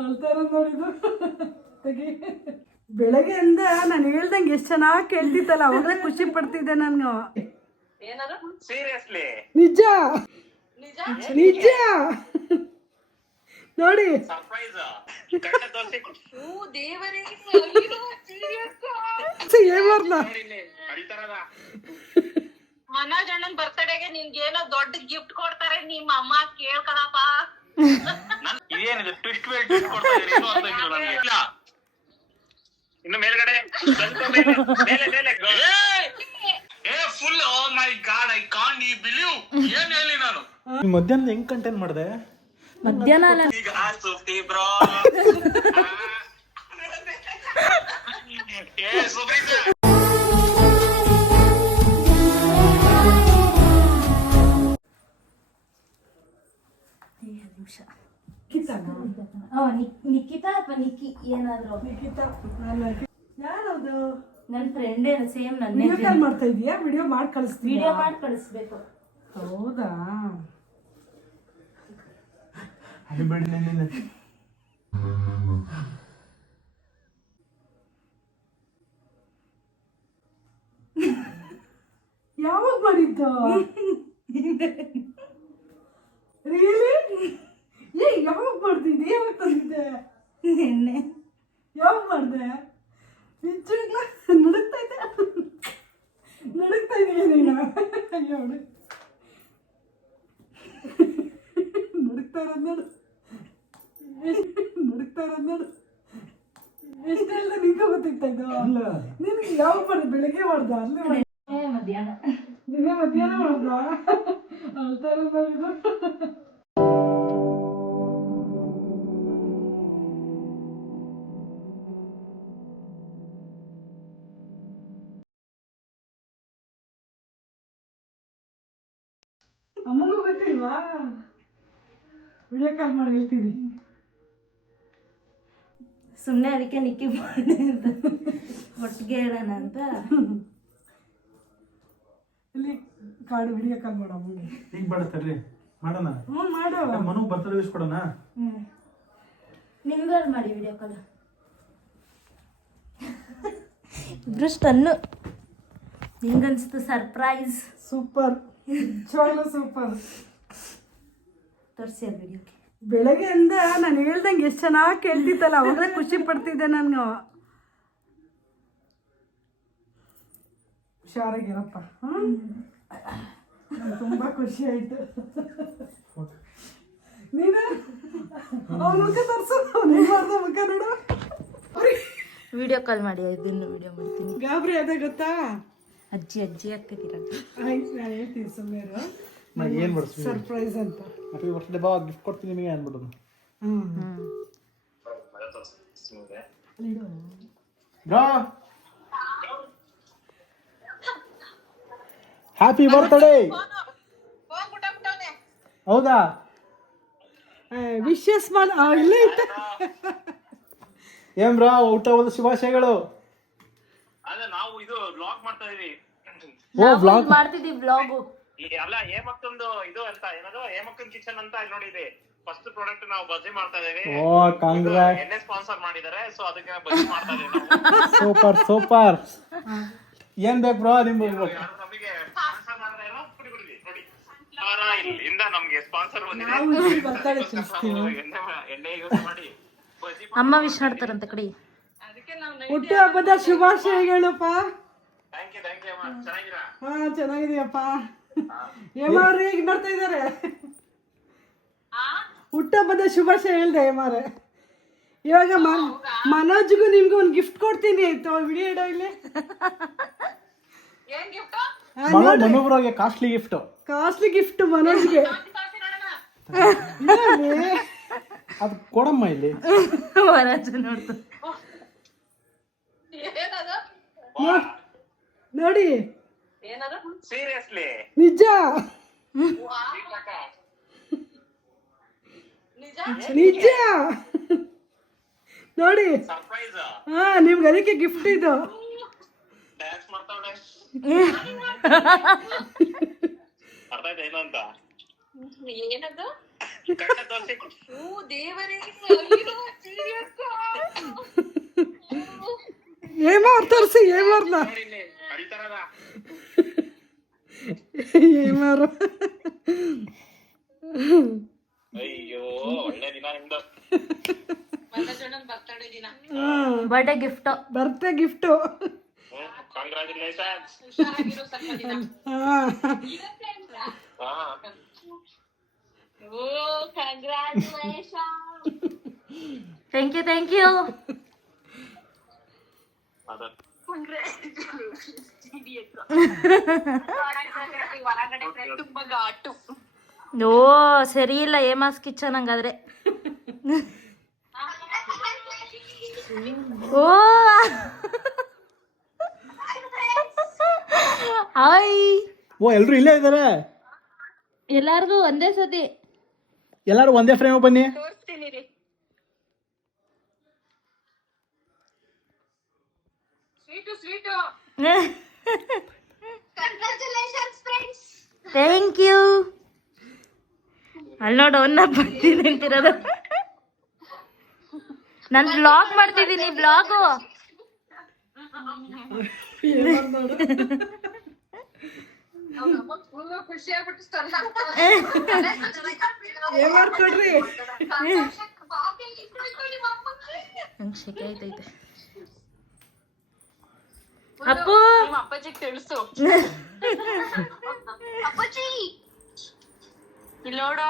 ಅಳ್ತಾರ ನೋಡಿದು ತೆಗಿ. ಬೆಳಗ್ಗೆಯಿಂದ ನಾನು ಹೇಳ್ದಂಗೆ ಎಷ್ಟು ಚೆನ್ನಾಗಿ ಕೇಳ್ತಿತ್ತಲ್ಲ, ಅವಾಗಲೇ ಖುಷಿ ಪಡ್ತಿದ್ದೆ ನಾನು. ಸೀರಿಯಸ್ಲಿ ನಿಜ ನಿಜ ನೋಡಿ. ಸರ್ಪ್ರೈಸ್ ಏನ್ ಮಾಡ್ದ ಮನೋಜ್ ಅಣ್ಣನ್ ಬರ್ತಡೆಗೆ ನಿನ್ಗೇನೋ ದೊಡ್ಡ ಗಿಫ್ಟ್ ಕೊಡ್ತಾರೆ ನಿಮ್ಮ ಅಮ್ಮ, ಕೇಳ್ಕಳಪ್ಪ. ಇದೇನಿದೆ ಟ್ವಿಸ್ಟ್ ಮೇಲೆ ಟ್ವಿಸ್ಟ್ ಕೊಡ್ತಾ ಇದೀರಿ? ಇನ್ನೂ ಅರ್ಥ ಆಗಿಲ್ಲ ನನಗೆ. ಇಲ್ಲ ಇನ್ನು ಮೇಲ್ಗಡೆ full. Oh my god, I can't believe. ಏನ್ ಹೇಳಿ ನಾನು ಮಧ್ಯಾಹ್ನ ಹೆಂಗ್ ಕಂಟೆಂಟ್ ಮಾಡಿದೆ? ಮಧ್ಯಾಹ್ನ ಈಗ ಸುಫ್ಟಿ ಬ್ರೋ. ಏ ಸುಬ್ರೀತ್ ನಿಖಿತಾ ಅಥವಾ ನಿಕ್ಕಿ ಏನಾದ್ರು? ಯಾರದು? ನನ್ನ ಫ್ರೆಂಡೇ, ಸೇಮ್ ನನ್ನ. ವಿಡಿಯೋ ಕಾಲ್ ಮಾಡ್ತಾ ಇದೀಯಾ? ವಿಡಿಯೋ ಮಾಡಿ ಕಳಿಸ್ತೀನಿ. ವಿಡಿಯೋ ಮಾಡಿ ಕಳಿಸ್ಬೇಕು. ಹೌದಾ? ಅಲ್ಲಿ ಬಿಡಿ ನಿನ್ನ. ಯಾವಾಗ ಮಾಡಿದ್ದು? ರಿಯಲಿ? ಏ ಯಾವಾಗ ಮಾಡ್ತಿದ್ದೆ? ಯಾವಾಗ ತಂದಿದ್ದೆ? ನಿನ್ನೆ. ಯಾವಾಗ ಮಾಡಿದೆ? ನಿಜವಾಗ್ಲೂ ನಡುಕ್ತಾ ಇದ್ದೆ, ನಡುಕ್ತಾ ಇದೀಯ ನೀನು? ಅಯ್ಯೋ ನಡುಕ್ತಾ ಇರೋದು ನೋಡು, ನಡುಕ್ತಾ ಇರೋದು ನೋಡು. ಎಷ್ಟೆಲ್ಲ ನಿಂಗೆ ಗೊತ್ತಿತ್ತ ಇದು? ನಿನ್ಗೆ ಯಾವಾಗ ಮಾಡಿದೆ? ಬೆಳಗ್ಗೆ ಮಾಡ್ದ? ಅಲ್ಲೇ ಮಧ್ಯಾಹ್ನ. ನಿನ್ನೆ ಮಧ್ಯಾಹ್ನ ಮಾಡ್ದ? ಅಳ್ತಾ ಇರೋದು ಇದು. ಅಮ್ಮಗೂ ಗೊತ್ತಿಲ್ವಾ? ವಿಡಿಯೋ ಕಾಲ್ ಮಾಡಿ ಹೇಳ್ತೀನಿ. ಸುಮ್ಮನೆ ಅದಕ್ಕೆ ನಿಕ್ಕಿ ಮಾಡಿ ಅಂತ ಒಟ್ಟಿಗೆ ಹೇಳೋಣ ಅಂತ. ಇಲ್ಲಿ ಕಾಡು ವಿಡಿಯೋ ಕಾಲ್ ಮಾಡೋ ಅಮ್ಮಗೆ. ಈಗ ಬಡತ್ತಲ್ರಿ ಮಾಡೋಣ. ಹ್ಞೂ ಮಾಡು. ಮನು ಬರ್ತಡೇ ವಿಶ್ ಕೊಡೋಣ. ನಿಮ್ಗಾರು ಮಾಡಿ ವಿಡಿಯೋ ಕಾಲ್. ಇಬ್ರು ಸ್ಟನ್ನು. ನಿಂಗನ್ಸ್ತು ಸರ್ಪ್ರೈಸ್? ಸೂಪರ್, ನಿಜವಾಗ್ಲೂ ಸೂಪರ್. ತೋರಿಸಿ ಅದು ವಿಡಿಯೋಕ್ಕೆ. ಬೆಳಗ್ಗೆಯಿಂದ ನಾನು ಹೇಳ್ದಂಗೆ ಎಷ್ಟು ಚೆನ್ನಾಗಿ ಕೇಳ್ತಿತ್ತಲ್ಲ, ಅವಾಗಲೇ ಖುಷಿ ಪಡ್ತಿದ್ದೆ ನಾನು. ಹುಷಾರಾಗಿರಪ್ಪ. ತುಂಬಾ ಖುಷಿ ಆಯ್ತು. ನೀನು ಅವನ ಮುಖ ತೋರಿಸು, ಅವನಿಗೆ ಮುಖ ನೋಡು. ವಿಡಿಯೋ ಕಾಲ್ ಮಾಡಿ, ಇದನ್ನು ವಿಡಿಯೋ ಮಾಡ್ತೀನಿ. ಗಾಬರಿ ಅದೇ ಗೊತ್ತಾ? ಅಜ್ಜಿ ಅಜ್ಜಿ ಆಗ್ತಿದ್ದೀರ. ನಾನು ಹೇಳ್ತೀನಿ ಸುಮ್ಮನೆ. ಏನ್ ಬರ್ತೀವಿ ಸರ್ಪ್ರೈಸ್ ಅಂತ. ಹ್ಯಾಪಿ ಬರ್ತ್ಡೇ ಬಾ, ಗಿಫ್ಟ್ ಕೊಡ್ತೀನಿ ನಿಮಗೆ ಅನ್ಬಿಡೋದು. Bro happy birthday. ಹೌದಾ? ವಿಶಸ್ ಮಾಡ. ಇಲ್ಲೇ ಇತ್ತು. ಏನ್ ಬ್ರೋ, ಊಟ ಒಂದು ಶುಭಾಶಯಗಳು. ಅದೇ ನಾವು ಇದು ಬ್ಲಾಗ್ ಮಾಡ್ತಾ ಇದೀವಿ. ಓ ಬ್ಲಾಗ್ ಮಾಡ್ತಿದ್ದೀವಿ ಬ್ಲಾಗು. ಅಲ್ಲ ಹೇಮಕ್ಕಂದು ಇದು ಅಂತ ಏನದು, ಹೇಮಕ್ಕನ್ ಕಿಚನ್ ಅಂತ ಇಲ್ಲಿ ನೋಡಿದೆ. ಫಸ್ಟ್ ಪ್ರಾಡಕ್ಟ್ ನಾವು ಬಜ್ಜಿ ಮಾಡ್ತಾ ಇದೀವಿ. ಓ ಕಾಂಗ್ರಾಟ್. ಎಣ್ಣೆ ಸ್ಪಾನ್ಸರ್ ಮಾಡಿದ್ದಾರೆ, ಸೊ ಅದಕ್ಕೆ ಬಜ್ಜಿ ಮಾಡ್ತಾ ಇದೀವಿ. Super super. ಏನ್ ಬೇಕು ಬ್ರೋ ನಿಮ್ಗೆ? ಯಾರು ನಮಗೆ ಸ್ಪಾನ್ಸರ್ ಮಾಡ್ತಾ ಇರೋ ಕುಡಿ ಕುಡಿ ನೋಡಿ. ಇಲ್ಲಿಂದ ನಮ್ಗೆ ಸ್ಪಾನ್ಸರ್ ಬಂದಿದೆ. ಎಣ್ಣೆ ಯೂಸ್ ಮಾಡಿ ಬಜ್ಜಿ. ಅಮ್ಮ ವಿಶ್ ಮಾಡ್ತಾರಂತ ಕಡೆ. ಹುಟ್ಟು ಹಬ್ಬದ ಶುಭಾಶಯಗಳಪ್ಪ. ಥ್ಯಾಂಕ್ ಯು ಅಮ್ಮ. ಚೆನ್ನಾಗಿರಾ? ಹಾ ಚೆನ್ನಾಗಿದೆಯಪ್ಪ. ಹೇಮಾರು ಈಗ ಬರ್ತಾ ಇದಾರೆ. ಹುಟ್ಟಹಬ್ಬದ ಶುಭಾಶಯ ಹೇಳ್ದೆ ಹೇಮಾರೆ. ಇವಾಗ ಮನೋಜ್ಗೂ ನಿಮ್ಗೂ ಒಂದು ಗಿಫ್ಟ್ ಕೊಡ್ತೀನಿ ಆಯ್ತು. ವಿಡಿಯೋ ಇಡೋ ಇಲ್ಲಿ. ಮನೋಬ್ರೋಗೆ ಕಾಸ್ಟ್ಲಿ ಗಿಫ್ಟ್. ಕಾಸ್ಟ್ಲಿ ಗಿಫ್ಟ್ ಮನೋಜ್ಗೆ. ಅದು ಕೊಡಮ್ಮ ಇಲ್ಲಿ. ನೋಡಿ. ಸೀರಿಯಸ್ಲಿ? ನಿಜ ನಿಜ ನೋಡಿ. ಸರ್ಪ್ರೈಸ್. ಹಾ ನಿಮ್ಗೆ ಅದಕ್ಕೆ ಗಿಫ್ಟ್ ಇದು. ಡ್ಯಾನ್ಸ್ ಮಾಡ್ತಾವಳೆ. ಅರ್ಥ ಆಯ್ತಾ ಏನಂತ? ಏನದು ಕಣ್ಣ ತೋರ್ಸಿ. ಓ ದೇವರೇ ಅಯ್ಯೋ, serious ಆ? ಏಮಾರ್ ತೋರಿಸಿ ಏಮಾರ್ನ ನೋಡಿ ಇಲ್ಲಿ, ಕಡಿತಾರದ. ಏಮಾರು ಅಯ್ಯೋ ಒಳ್ಳೆ ದಿನ ನಿಮ್ದು. ಮನೋಜಣ್ಣನ್ ಬರ್ತಡೇ ದಿನ. Birthday gift. ಬರ್ತೆ ಗಿಫ್ಟು. ಕಂಗ್ರಾಚುಲೇಷನ್ಸ್. ಹುಷಾರಾಗಿರೋ ಸ್ವಲ್ಪ ದಿನ. ಓ ಕಂಗ್ರಾಚುಲೇಷನ್. ಥ್ಯಾಂಕ್ ಯು ಹೊರಗಡೆ ತುಂಬಾ ಘಾಟು. ಓ ಸರಿ ಇಲ್ಲ ಏಮಾಸ್ ಕಿಚನ್ ಹಂಗಾದ್ರೆ. ಓ ಹಾಯ್. ಓ ಎಲ್ರು ಇಲ್ಲೇ ಇದ್ದಾರೆ. ಎಲ್ಲಾರ್ಗು ಒಂದೇ ಸತಿ. ಎಲ್ಲಾರು ಒಂದೇ ಫ್ರೇಮ್ ಬನ್ನಿ. ತೋರಿಸ್ತೀನಿ ರೀ. Sweet congratulations friends. Thank you. ಅಲ್ಲಿ ನೋಡು ಅವನ್ನ ಬರ್ತೀನಿ ಅಂತಿರೋದು. ನಾನು ಬ್ಲಾಗ್ ಮಾಡ್ತಿದ್ದೀನಿ ಬ್ಲಾಗು. ಖುಷಿ ಆಗ್ಬಿಟ್ಟು ಏಮಾರ್ ಕೊಡ್ರಿ. ನಂಗೆ ಶೆಕೆ ಐತೈತೆ. ಅಪ್ಪು ನಿಮ್ಮ ಅಪ್ಪಾಜಿಗೆ ತಿಳಿಸು. ಅಪ್ಪಾಜಿ ಇಲ್ಲಿ ನೋಡು.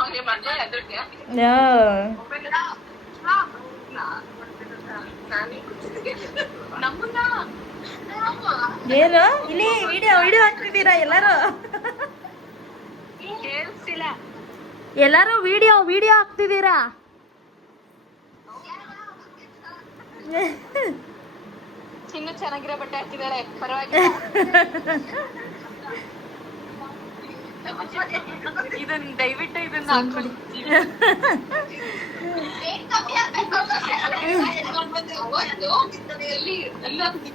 ಅವ್ನಿಗೆ ಬಂದೆ ಅದ್ರಿಗೆ ನಮ್ಮನ್ನ ಏನು ಇಲ್ಲಿ ವಿಡಿಯೋ ಹಾಕ್ತಿದ್ದೀರಾ ಎಲ್ಲಾರು? ಕೇಳಿಸ್ತಿಲ್ಲ. ಎಲ್ಲಾರು ವಿಡಿಯೋ ಹಾಕ್ತಿದ್ದೀರಾ? ಚಿನ್ನು ಚೆನ್ನಾಗಿರೋ ಬಟ್ಟೆ ಹಾಕಿದಾಳೆ, ಪರವಾಗಿಲ್ಲ. ಇದನ್ನ ದಯವಿಟ್ಟು ಇದನ್ನ ಹಾಕೊಳ್ಳಿ.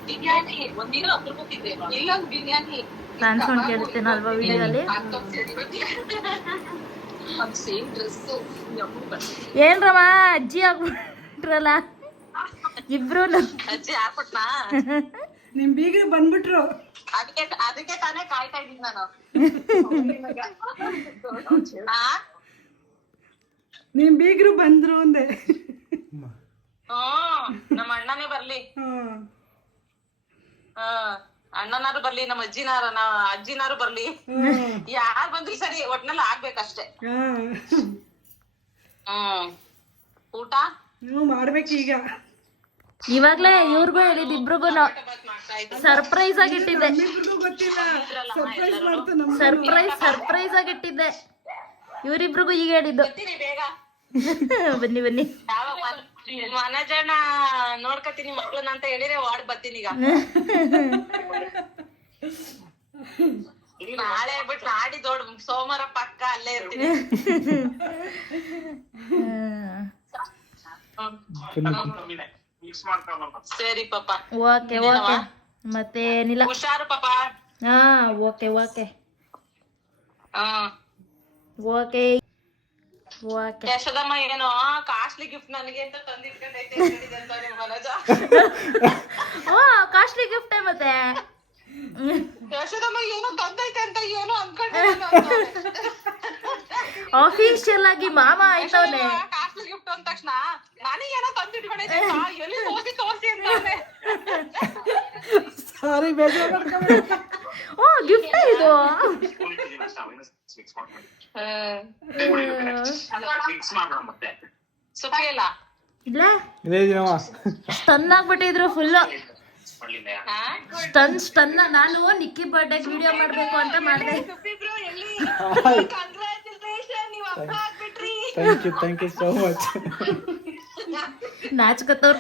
ಬಿರಿಯಾನಿ ಒಂದಿನ ಅಪ್ರೂಪಕ್ಕಿದೆ, ಇಲ್ಲೊಂದು ಬಿರಿಯಾನಿ. ನಾನು ಸೌಂಡ್ ಕೇಳುತ್ತೇನೆ ಅಲ್ವಾ ವಿಡಿಯೋದಲ್ಲಿ? Same dress. ಏನ್ರಮ್ಮ ಅಜ್ಜಿ ಆಗ್ಬಿಟ್ರಲ್ಲ ಇಬ್ರು. ಅಜ್ಜಿ ಹಾಕ್ಬಿಟ್ನಾ? ನಿಮ್ ಬೀಗರು ಬಂದ್ಬಿಟ್ರು. ಅದಕ್ಕೆ ತಾನೇ ಕಾಯ್ತಾ ಇದ್ದೀನಿ ನಾನು. ನಿಮ್ ಬೀಗರು ಬಂದ್ರು ಅಂದೆ. ನಮ್ಮ ಅಣ್ಣನೇ ಬರ್ಲಿ. ಹ್ಮ್ ಅಣ್ಣನಾರು ಬರ್ಲಿ, ನಮ್ಮ ಅಜ್ಜಿನಾರು ಬರ್ಲಿ, ಯಾರ್ ಬಂದ್ರು ಸರಿ, ಒಟ್ನಲ್ಲಿ ಆಗ್ಬೇಕಷ್ಟೇ. ಊಟ ನೀವು ಮಾಡ್ಬೇಕೀಗ. ಇವಾಗ್ಲೇ ಇವ್ರಿಗೂ ಹೇಳಿದ್ ಇಬ್ರಿಗೂ ಸರ್ಪ್ರೈಸ್ ಆಗಿಟ್ಟಿದ್ದೆ. ಗೊತ್ತಿಲ್ಲ ಸರ್ಪ್ರೈಸ್ ಮಾಡ್ತು ನಮ್ಗೆ. ಸರ್ಪ್ರೈಸ್ ಆಗಿಟ್ಟಿದ್ದೆ ಇವ್ರಿಬ್ರಿಗೂ ಈಗ ಹೇಳಿದ್ದು. ಬೇಗ ಬನ್ನಿ ಮನಜಣ್ಣ ನೋಡ್ಕತೀನಿ ಮಕ್ಳನ್ನ ಅಂತ ಹೇಳಿದ್ರೆ ವಾರ್ಡ್ ಬರ್ತೀನಿ ಈಗ. ನಾಳೆ ಬಿಟ್ಟು ನಾಡಿ ದೊಡ್ಡ ಸೋಮವಾರ ಪಕ್ಕ ಅಲ್ಲೇ ಇರ್ತೀನಿ. ಸರಿ ಪಾಪ. ಓಕೆ ಮತ್ತೆ ಏನಿಲ್ಲ. ಹುಷಾರು ಪಾಪ. ಹಾ ಓಕೆ ಯಶೋದಮ್ಮ ಏನೋ ಕಾಸ್ಟ್ಲಿ ಗಿಫ್ಟ್ ನನಗೆ ಅಂತ ತಂದಿಟ್ಕೊಂಡೈತೆ ಮನೋಜ. ಕಾಸ್ಟ್ಲಿ ಗಿಫ್ಟ್ ಮತ್ತೆ ಯಶೋದಮ್ಮ ಏನೋ ತಂದೈತೆ ಅಂತ ಏನೋ ಅನ್ಕೊಂಡೆ. ಆಫೀಷಿಯಲ್ ಆಗಿ ಮಾಮ ಆಯ್ತವನೆ. ಕಾಸ್ಟ್ಲಿ ಗಿಫ್ಟ್ ಅಂದ ತಕ್ಷಣ ನನಗೇನೋ ತಂದಿಟ್ಕೊಂಡೈತೆ, ಎಲ್ಲಿ ತೋರಿಸಿ ಅಂತಾನೆ. ಸಾರಿ ಬೇಜಾರ್ ಮಾಡ್ಕೊಂಡ್ಬಿಟ್ಟೆ. ಗಿಫ್ಟ್ ಇದು. ಸುಖಿಲ್ಲ ಇಲ್ಲ ಇದೇ ದಿನವ ಸ್ಟನ್ ಆಗ್ಬಿಟ್ಟಿದ್ರು ಫುಲ್. ಸ್ಟನ್. ನಾನು ನಿಕ್ಕಿ ಬರ್ಡೇ ವಿಡಿಯೋ ಮಾಡ್ಬೇಕು ಅಂತ ಮಾಡಿದೆ. Thank you so much. ನಾಚ್ಕತ್ತವ್ರ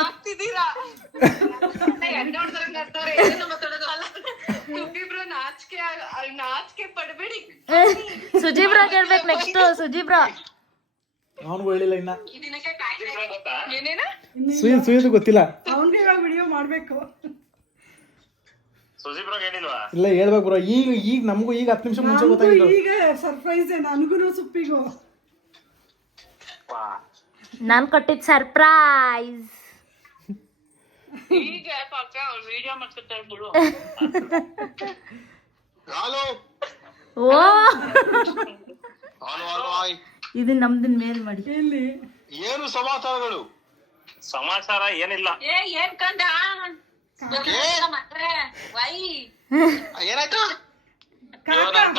ಆಗ್ತಿದ್ದೀರಾ ನಾಚಿಕೆ ಪಡ್ಬೇಡಿ. ಸುಜೀಬ್ರ ಕೇಳ್ಬೇಕು ನೆಕ್ಸ್ಟ್. ಸುಜೀಬ್ರ ಅವನಿಗೂ ಹೇಳಿಲ್ಲ ಇನ್ನ. ಏನೇನ ಸುಯ್ದು ಗೊತ್ತಿಲ್ಲ. ಅವನ್ಗೆ ಇವಾಗ ವಿಡಿಯೋ ಮಾಡ್ಬೇಕು. ಸುಜಿಬ್ರೋ ಹೇಳಿಲ್ವಾ? ಇಲ್ಲ ಹೇಳ್ಬೇಕು ಬ್ರೋ. ಈಗ ನಮಗೂ ಈಗ 10 ನಿಮಿಷ ಮುಂಚೆ ಗೊತ್ತಾಗಿದ್ದು. ಈಗ ಸರ್ಪ್ರೈಸ್ ನನಗೂ ಸುಪ್ಪಿಗೂ ನಾನು ಕೊಟ್ಟಿದ್ ಸರ್ಪ್ರೈಸ್. ಈಗ ಪಾಪ ವಿಡಿಯೋ ಮಾಡ್ಕೊತಾರೆ ಬಿಡು. ಹಲೋ ಓ ಹಲೋ ಹಲೋ ಹಾಯ್. ಇದು ನಮ್ದನ್ ಮೇಲ್ ಮಾಡಿ. ಎಲ್ಲಿ ಏನು ಸಮಾಚಾರಗಳು? ಸಮಾಚಾರ ಏನಿಲ್ಲ. ಏನ್ ಕಂದ ಮತ್ತೆ ವೈ ಏನಾಯ್ತು?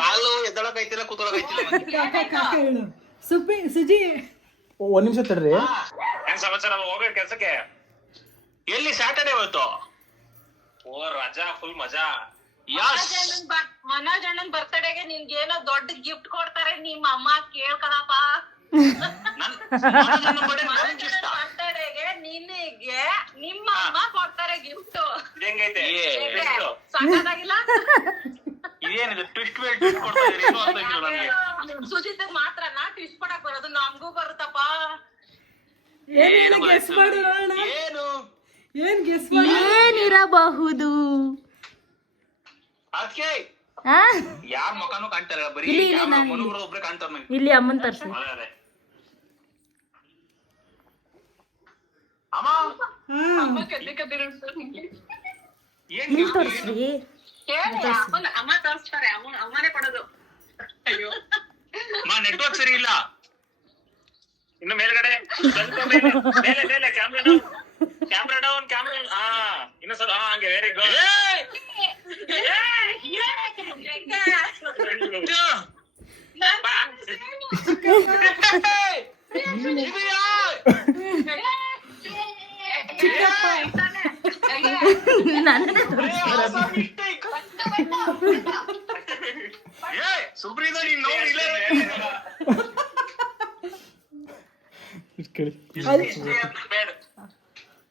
ಕಾಲು ಎದ್ದಳಕೈತಿಲ್ಲ ಕೂತೊಳಕೈತಿಲ್ಲ. ಕಾಕ ಹೇಳು ಸುಜಿ. ಒಂದ್ ನಿಮಿಷ ತಡ್ರಿ. ಏನ್ ಸಮಾಚಾರ? ಹೋಗ್ಬೇಕು ಕೆಲ್ಸಕ್ಕೆ. ಎಲ್ಲಿ ಸ್ಯಾಟರ್ಡೆ ಇವತ್ತು? ಓ ರಜಾ, ಫುಲ್ ಮಜಾ. ಮನೋಜ್ ಅಣ್ಣನ್ ಬರ್ತಡೆಗೆ ನಿನ್ಗೆ ಏನೋ ದೊಡ್ಡ ಗಿಫ್ಟ್ ಕೊಡ್ತಾರೆ ನಿಮ್ಮ ಅಮ್ಮ, ಕೇಳ್ಕಳಪ್ಪ. ಬರ್ತಡೆಗೆ ನಿನಗೆ ನಿಮ್ಮ ಅಮ್ಮ ಕೊಡ್ತಾರೆ ಗಿಫ್ಟ್. ಹೆಂಗೈತೆ? ಸಾಕಾಗಿಲ್ಲ? ಇದೇನಿದೆ ಟ್ವಿಸ್ಟ್ ಮೇಲೆ ಟ್ವಿಸ್ಟ್ ಕೊಡ್ತಾ ಇದೀರಿ? ಏನು ಅರ್ಥ ಆಗಿಲ್ಲ ನನಗೆ. ಸುಜಿತ್ ಮಾತ್ರ ಟ್ವಿಸ್ಟ್ ಕೊಡಕ್ ಬರೋದು, ನಮ್ಗೂ ಬರುತ್ತಪ್ಪ. ಏನು ಗೆಸ್ ಮಾಡು ನೋಡೋಣ. ಏನು ಏನ್ ಗೆಸ್ ಮಾಡು. ಏನಿರಬಹುದು? ಅದಕ್ಕೆ ಆ? ಯಾರ ಮುಖನೂ ಕಾಣ್ತಾರೆ, ಬರೀ ಮನುಗಳು ಒಬ್ರೆ ಕಾಣ್ತಾರ ನಂಗೆ. ಇಲ್ಲಿ ಅಮ್ಮನ್ ತರ್ಸಿ. ಅದೇ ಅಮ್ಮ ಅಮ್ಮ ಕದ್ದಿ ಕದ್ದಿ ಏನ್ ಇಲ್ಲಿ ತೋರ್ಸ್ರಿ. ಅಮ್ಮ ತೋರಿಸ್ತಾರೆ, ಅಮ್ಮನೇ ಕೊಡೋದು. ಅಯ್ಯೋ ನೆಟ್ವರ್ಕ್ ಸರಿ ಇಲ್ಲ. ಇನ್ನು ಮೇಲ್ಗಡೆ ಮೇಲೆ ಮೇಲೆ camera down, camera down, camera. ಹಾ ಇನ್ನು ಸರ್. ಹಾ ಹಂಗೆ. Very good. ನನ್ನೇ ತೋರಿಸ್ತಾರ. ಸುಬ್ರೀದ ನೀನ್ ನೋಡಿ ಇಲ್ಲೇ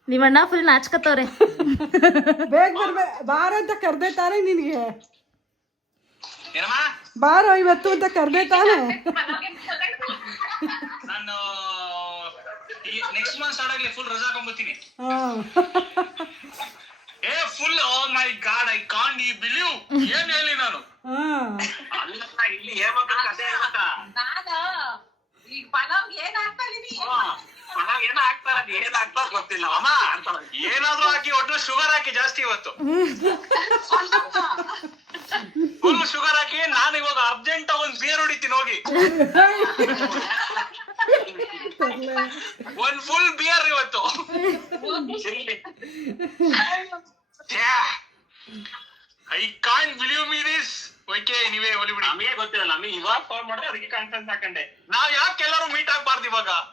ನಿಮ್ಮಣ್ಣ ಫುಲ್ ನಾಚ್ಕತ್ತವ್ರೆ. ಬೇಗ ಬಾರ ಅಂತ ಕರ್ದೆ ತಾನೆ ನಿನ್ಗೆ. ಏನಮ್ಮ? ಬಾರೋ ಇವತ್ತು ಅಂತ ಕರ್ದೆ ತಾನೆ. ನಾನು ನೆಕ್ಸ್ಟ್ ಮಂತ್ ಸ್ಟಾರ್ಟ್ ಆಗ್ಲಿ ಫುಲ್ ರಜಾ ಹಾಕೊಂಡ್ಬರ್ತೀನಿ. Full. Oh my god, I can't believe. ಏನ್ ಹೇಳಿ ನಾನು? ಅಲ್ಲ ಇಲ್ಲಿ ಹೇಳ್ಬೇಕು ಕಥೆ ಹೇಳ್ಬೇಕಾ? ನಾನು ಈಗ ಪಲಾವ್ ಏನ್ ಹಾಕ್ತಾ ಇದೀನಿ? ಪಲಾವ್ ಏನ್ ಹಾಕ್ತಾರ, ಏನ್ ಹಾಕ್ತಾರ ಗೊತ್ತಿಲ್ಲ ಅಮ್ಮ. ಏನಾದ್ರೂ ಹಾಕಿ ಒಟ್ಟು ಶುಗರ್ ಹಾಕಿ ಜಾಸ್ತಿ ಇವತ್ತು. ಫುಲ್ ಶುಗರ್ ಹಾಕಿ ನಾನು ಇವಾಗ ಅರ್ಜೆಂಟ್ ಒಂದ್ ಬಿಯರ್ ಹೊಡಿತೀನಿ ಹೋಗಿ. ಒಂದ್ ಫುಲ್ ಬಿಯರ್ ಇವತ್ತು. I can't believe me this. Okay ನೀವೇ ಹೊಲಿಬಿಡಿ. ನಮಗೆ ಗೊತ್ತಿರಲ್ಲ, ನಮಗೆ ಇವಾಗ ಫೋನ್ ಮಾಡಿದ್ರೆ ಅದಕ್ಕೆ ಕಾನ್ಫರೆನ್ಸ್ ಹಾಕೊಂಡೆ. ನಾವ್ ಯಾಕೆ ಎಲ್ಲರೂ ಮೀಟ್ ಆಗ್ಬಾರ್ದು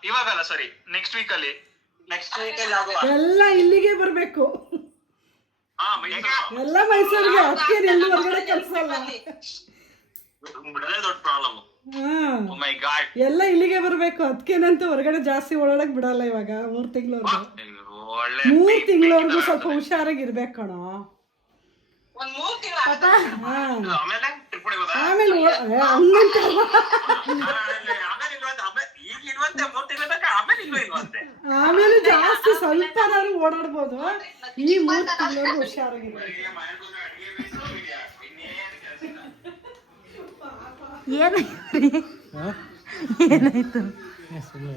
ಇವಾಗಲ್ಲ ಸರಿ, ನೆಕ್ಸ್ಟ್ ವೀಕ್ ಅಲ್ಲಿ. ಎಲ್ಲ ಇಲ್ಲಿಗೆ ಬರ್ಬೇಕು. ಎಲ್ಲ ಮೈಸೂರಿಗೆ. ಅದಕ್ಕೆ ಎಲ್ಲಿ ಹೊರಗಡೆ ಕೆಲಸ ಅಲ್ಲ. ಬಿಡಲೇ ದೊಡ್ಡ ಪ್ರಾಬ್ಲಮ್. O my god. ಎಲ್ಲ ಇಲ್ಲಿಗೆ ಬರ್ಬೇಕು. ಅದಕ್ಕೇನಂತೂ ಹೊರಗಡೆ ಜಾಸ್ತಿ ಓಡಾಡಕ್ ಬಿಡಲ್ಲ ಇವಾಗ. 3 ತಿಂಗಳವರೆಗೂ. 3 ತಿಂಗಳವರೆಗೂ ಸ್ವಲ್ಪ ಹುಷಾರಾಗಿರ್ಬೇಕು ಕಣೋ. ಒಂದ್ 3 ತಿಂಗಳು ಆಮೇಲೆ ಟ್ರಿಪ್ ಹೊಡಿಬೋದಾ? ಆಮೇಲೆ ಹಂಗಂತ ಆಮೇಲೆ ಜಾಸ್ತಿ ಸ್ವಲ್ಪ ನಾನು ಓಡಾಡ್ಬೋದು. ಈ 3 ತಿಂಗಳವರೆಗೂ ಹುಷಾರಾಗಿರ್ಬೇಕು. ಏನಾಯ್ತು? ಸುಮ್ಮನೆ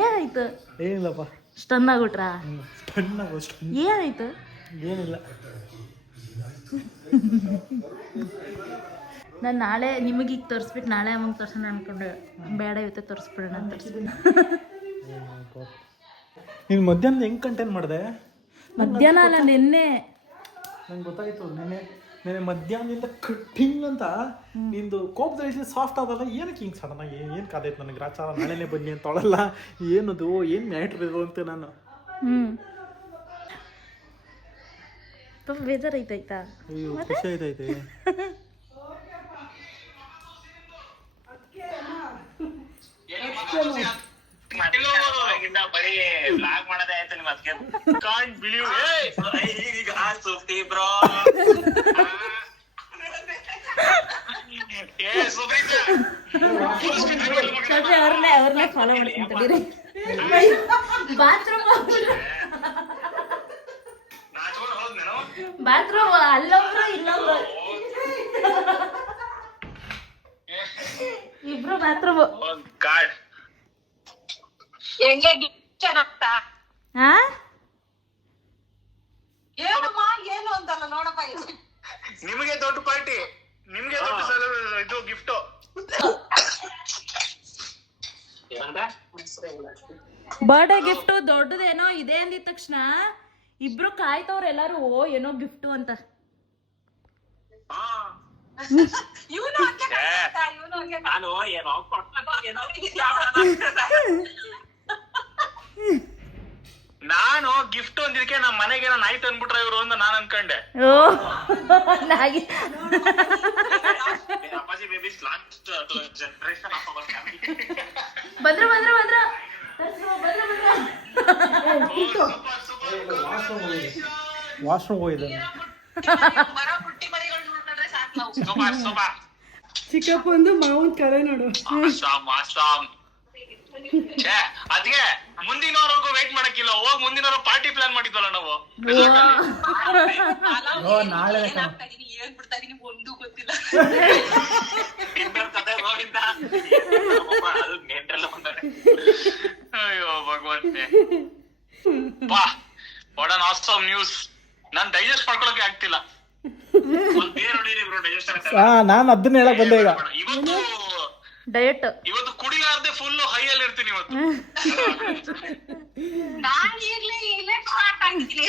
ಏನಾಯ್ತು? ಏನಿಲ್ಲಪ್ಪ. ಸ್ಟನ್ ಆಗ್ಬಿಟ್ರಾ? ಏನಾಯ್ತು? ಏನಿಲ್ಲ. ನಾನು ನಾಳೆ ನಿಮಗೆ ಈಗ ತೋರಿಸ್ಬಿಟ್ಟು ನಾಳೆ ಅಮ್ಮಂಗೆ ತೋರ್ಸೋಣ ಅನ್ಕೊಂಡೆ. ಬೇಡ ಇವತ್ತು ತೋರಿಸ್ಬಿಡೋಣ ಅಂತ ತೋರಿಸ್ಬಿಟ್ಟು. ನೀನು ಮಧ್ಯಾಹ್ನ ಹೆಂಗೆ ಕಂಟೆಂಟ್ ಮಾಡಿದೆ? ಮಧ್ಯಾಹ್ನ ಅಲ್ಲ, ನಿನ್ನೆ ನಂಗೆ ಗೊತ್ತಾಯ್ತು. ನೆನೆ ಮಧ್ಯಾಹ್ನದಿಂದ ಕಟ್ಟಿಂಗ್ ಅಂತ ನಿಂದು ಕೋಪದಲ್ಲಿ ಸಾಫ್ಟ್ ಆದಲ್ಲ. ಏನಕ್ಕೆ ಹಿಂಗೆ ಸಡನ್ ಆಗಿ ಏನು ಕಾದೈತೆ ನನಗೆ ರಾಚಾರ. ನಾಳೆನೇ ಬನ್ನಿ ಅಂತ ತೊಳಲ್ಲ. ಏನದು ಏನು ಮ್ಯಾಟ್ರ್ ಇದು ಅಂತ ನಾನು. ಪಾಪ ಬೇಜಾರು ಐತಾಯ್ತಾ? ಅಯ್ಯೋ ಖುಷಿ ಆಯ್ತೈತೆ. ಬರೀ ಬ್ಲಾಗ್ ಮಾಡೋದೇ ಆಯ್ತು ನಿಮ್ಮ ಅದಕ್ಕೆ. Can't believe. ಈಗ ಸುತ್ತಿ ಬ್ರೋ. ಅವ್ರನ್ನೇ ಫಾಲೋ ಮಾಡ್ತೀನಿ. ಬಾತ್ರೂಮ್ ಬಾತ್ರೂಮ್ ಅಲ್ಲೊಬ್ರು ಇಲ್ಲೊಬ್ರು ಇಬ್ರು ಬಾತ್ರೂಮ್. ಗಾಡ್ ಹೆಂಗೆ ಗಿಫ್ಟ್ ಅಂತ ಹಾ ಏನಮ್ಮ ಏನು ಅಂತಲ್ಲ ನೋಡಪ್ಪ ಇದು. ನಿಮಗೆ ದೊಡ್ಡ ಪಾರ್ಟಿ, ನಿಮ್ಗೆ ದೊಡ್ಡ ಇದು ಗಿಫ್ಟ್. ಬರ್ಡೇ ಗಿಫ್ಟ್ ದೊಡ್ಡದೇನೋ ಇದೆ ಅಂದಿದ ತಕ್ಷಣ ಇಬ್ರು ಕಾಯ್ತವ್ರ ಎಲ್ಲಾರು ಏನೋ ಗಿಫ್ಟ್ ಅಂತ. ಇವ್ನು ಹಂಗೆ ಕಾಣ್ತಾ, ಇವ್ನು ಹಂಗೆ ನಾನು ಏನೋ ನಾನು ಗಿಫ್ಟ್ ಒಂದಿದಕ್ಕೆ ನಮ್ಮ ಮನೆಗೆ ನಾಯಿ ತಂದ್ಬಿಟ್ರೆ ಇವ್ರು ಅಂತ ನಾನು ಅನ್ಕೊಂಡೆ. ಓ ನಾಗಿ ಅಪ್ಪಾಜಿ babies last generation of our family. ಬಂದ್ರು ಬಂದ್ರು ಬಂದ್ರು ವಾಶ್ರೂಮ್ ಹೋಗಿದ್ದಾನೆ. ಮರ ಪುಟ್ಟಿ ಮರಿಗಳು ನೋಡ್ಕೊಂಡ್ರೆ ಸಾಕು ನಾವು. Super super. ಚಿಕ್ಕಪ್ಪ ಒಂದು ಮಾವನ್ ಕರೆ ನೋಡು. ಆಸಾಮ್ ಆಸಾಮ್. ಛೇ ಅದ್ಗೆ ಮುಂದಿನವರೆಗೂ ವೇಟ್ ಮಾಡಕ್ಕಿಲ್ಲ, ಹೋಗ್ ಮುಂದಿನವರು ಪಾರ್ಟಿ ಪ್ಲಾನ್ ಮಾಡಿದ್ವಲ್ಲ ನಾವು. ನಾಳೆ ಏನಾಗ್ತಾ ಇದೀನಿ, ಏನ್ ಬಿಡ್ತಾ ಇದೀನಿ ಒಂದು ಗೊತ್ತಿಲ್ಲ. ಅಯ್ಯೋ ಭಗವಂತೆ. ಬಾ what on awesome news. Non digest ಮಾಡ್ಕೊಳಕ್ಕೆ ಆಗ್ತಿಲ್ಲ. ನಾನು ಅದನ್ನ ಹೇಳಕ್ ಬಂದೆ ಈಗ. ಇವತ್ತು ಡಯಟ್ ಇವತ್ತು ಕುಡಿಲಾರ್ದೆ ಫುಲ್ ಹೈ ಅಲ್ಲಿ ಇರ್ತೀನಿ ಇವತ್ತು. ನಾನ್ ಈಗ್ಲೇ ಇಲ್ಲೇ ಸ್ಟಾರ್ಟ್ ಆಗಿದ್ದೀನಿ.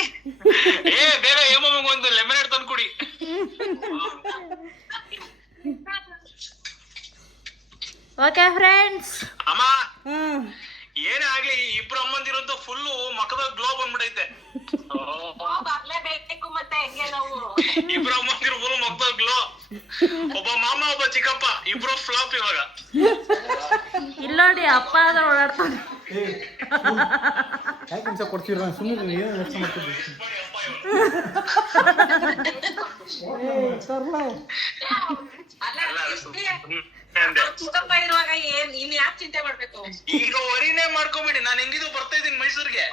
ಬೇಗ ಏಮಮ್ಮಗೆ ಒಂದು ಲೆಮನೇಡ್ ತಂದು ಕುಡಿ. Okay friends. ಅಮ್ಮ ಏನೇ ಆಗ್ಲಿ ಈ ಇಬ್ರು ಅಮ್ಮಂದಿರಂತೂ ಫುಲ್ ಮಕದ ಗ್ಲೋ ಬಂದ್ಬಿಡೈತೆ. ಬರ್ಲೇಬೇಕು ಮತ್ತೆ ಹೆಂಗೆ ನಾವು. ಇಬ್ರು ಅಮ್ಮಂದಿರು ಫುಲ್ ಮಕದ ಗ್ಲೋ. ಒಬ್ಬ ಮಾಮ ಒಬ್ಬ ಚಿಕ್ಕಪ್ಪ ಇಬ್ರು ಫ್ಲಾಪ್ ಇವಾಗ. ಇಲ್ಲ ನೋಡಿ ಅಪ್ಪ ಆದ್ರೆ ಓಡಾಡ್ತಾನೆ. ಯಾಕೆ ಹಿಂಸೆ ಕೊಡ್ತೀರ? ನಾನು ಸುಮ್ಮನೆ ಏನು ಯೋಚನೆ ಮಾಡ್ತಿದ್ದೆ. ಚಿಕ್ಕಪ್ಪ ಇರುವಾಗ ಏನ್ ಇನ್ ಯಾಕೆ ಚಿಂತೆ ಮಾಡ್ಬೇಕು? ಈಗ ವರಿನೇ ಮಾಡ್ಕೊಬಿಡಿ. ನಾನು ಹೆಂಗಿದ್ರು ಬರ್ತಾ ಇದೀನಿ ಮೈಸೂರಿಗೆ.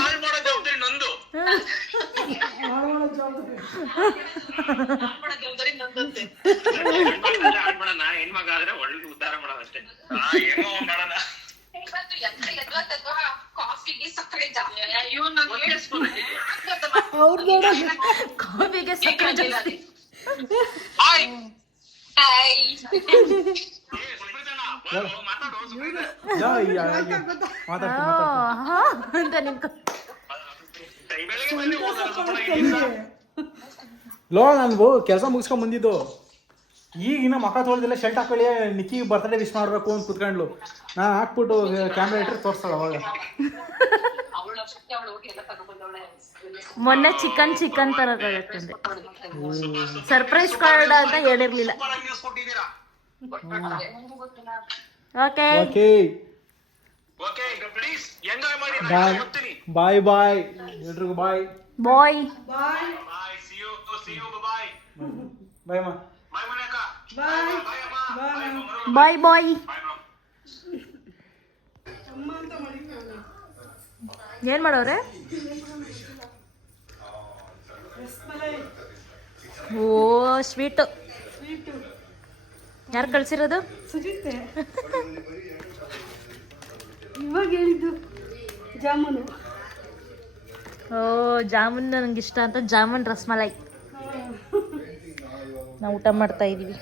ಹಾಳು ಮಾಡೋ ಜವಾಬ್ದಾರಿ ನಂದು. ಜವಾಬ್ದಾರಿ ನಂದಂತೆ. ಹೆಣ್ಮಗ ಆದ್ರೆ ಒಳ್ಳೆ ಉದ್ಧಾರ ಮಾಡೋದಷ್ಟೇ. ಏನೋ ಮಾಡೋಣ. ಕಾಫಿಗೆ ಸಕ್ಕರೆ ಜಾಸ್ತಿ. ಇವ್ನು ನಾನು ಹೇಳಿಸ್ಕೊಂಡೆ. ಕಾಫಿಗೆ ಸಕ್ಕರೆ ಜಾಸ್ತಿ. Hi hi. ಅಂತ ನಿಮ್ಗೆ ಲೋ ನಾನು ಕೆಲಸ ಮುಗಿಸ್ಕೊಂಡ್ ಬಂದಿದ್ದು. ಈಗಿನ ಮಕ್ಕ ತೊಳೆದಿಲ್ಲ, ಶರ್ಟ್ ಹಾಕೊಳ್ಳಿ ನಿಕ್ಕಿ ಬರ್ತ್ಡೇ ವಿಶ್ ಮಾಡ್ಬೇಕು ಅಂತ ಕುತ್ಕೊಂಡ್ಲು. ನಾನು ಹಾಕ್ಬಿಟ್ಟು ಕ್ಯಾಮ್ರಾ ಇಟ್ಟರೆ ತೋರಿಸ್ತಾಳೆ ಅವಾಗ. ಮೊನ್ನೆ ಚಿಕನ್ ತರಕಾಗತ್ತಂದೆ. ಸರ್ಪ್ರೈಸ್ ಕಾರ್ಡ್ ಅಂತ ಹೇಳಿರ್ಲಿಲ್ಲ. Okay okay okay please enjoy ಮಾಡಿ. ಬಾಯ್ ಬಾಯ್ ಎಲ್ರಿಗೂ ಬಾಯ್ ಬಾಯ್ ಬಾಯ್. C you bye. ಬಾಯ್ ಮಾ. ಬಾಯ್ ಮನೆಕ. ಬಾಯ್ ಬಾಯ್ ಅಮ್ಮ. ಬಾಯ್ ಬಾಯ್ ಬಾಯ್. ಏನ್ ಮಾಡೋರೆ? ಓ ಸ್ವೀಟ್. ಯಾರು ಕಳ್ಸಿರೋದು? ಸುಜಿತೆ ಇವಾಗ ಹೇಳಿದ್ದು ಜಾಮೂನು. ಓ ಜಾಮೂನ್ ನನಗೆ ಇಷ್ಟ ಅಂತ ಜಾಮೂನ್ ರಸ್ಮಲೈ ನಾವು ಊಟ ಮಾಡ್ತಾ ಇದೀವಿ.